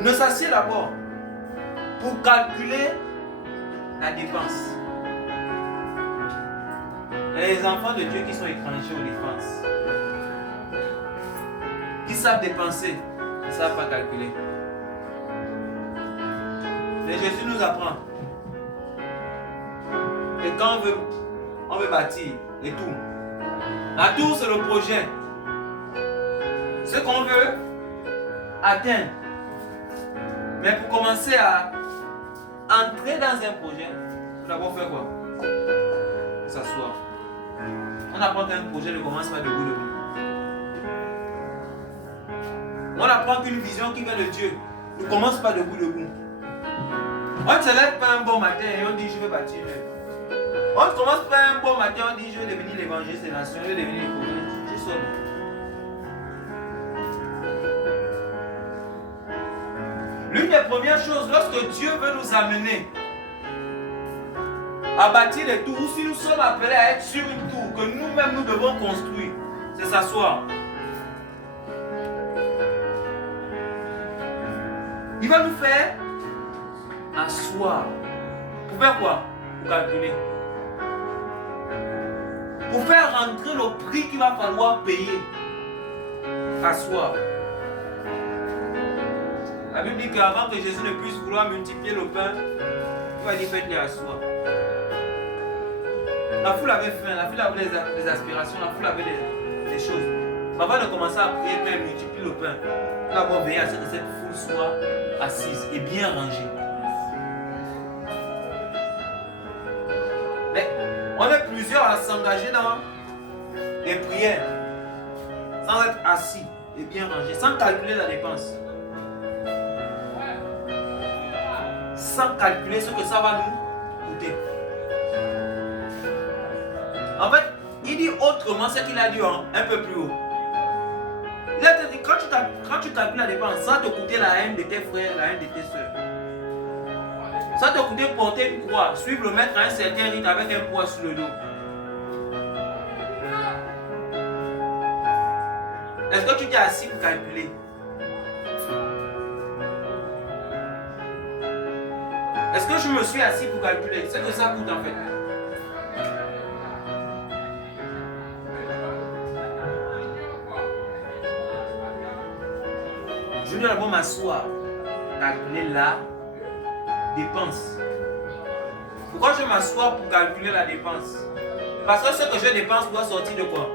ne s'assied d'abord pour calculer la dépense. Les enfants de Dieu qui sont étrangers aux dépenses, qui savent dépenser, ne savent pas calculer. Mais Jésus nous apprend que quand on veut bâtir les tours, la tour c'est le projet. Ce qu'on veut atteindre. Mais pour commencer à entrer dans un projet, il faut d'abord faire quoi? S'asseoir. On apprend qu'un projet ne commence pas debout debout. On apprend qu'une vision qui vient de Dieu ne commence pas debout debout. On ne se lève pas un bon matin et on dit je vais bâtir. On ne commence pas un bon matin et on dit je vais devenir l'évangéliste des nations, je vais devenir l'évangéliste. Je sors. L'une des premières choses, lorsque Dieu veut nous amener à bâtir les tours, ou si nous sommes appelés à être sur une tour que nous-mêmes nous devons construire, c'est s'asseoir. Il va nous faire asseoir. Pour faire quoi? Pour calculer. Pour faire rentrer le prix qu'il va falloir payer. Asseoir. La Bible dit qu'avant que Jésus ne puisse vouloir multiplier le pain, il va dire faites-les asseoir. La foule avait faim, la foule avait des aspirations, la foule avait des choses. Avant de commencer à prier, Père, multiplie le pain. Il va d'abord veiller à ce que cette foule soit assise et bien rangée. Mais on est plusieurs à s'engager dans les prières sans être assis et bien rangés, sans calculer la dépense. Sans calculer ce que ça va nous coûter. En fait, il dit autrement ce qu'il a dit un peu plus haut. Il a dit quand tu calcules la dépense, ça va te coûter la haine de tes frères, la haine de tes soeurs. Ça va te coûter porter une croix, suivre le maître à un certain rythme avec un poids sur le dos. Est-ce que tu t'es assis pour calculer? Est-ce que je me suis assis pour calculer? C'est que ça coûte en fait. Je dois d'abord m'asseoir, calculer la dépense. Pourquoi je m'assois pour calculer la dépense? Parce que ce que je dépense doit sortir de quoi?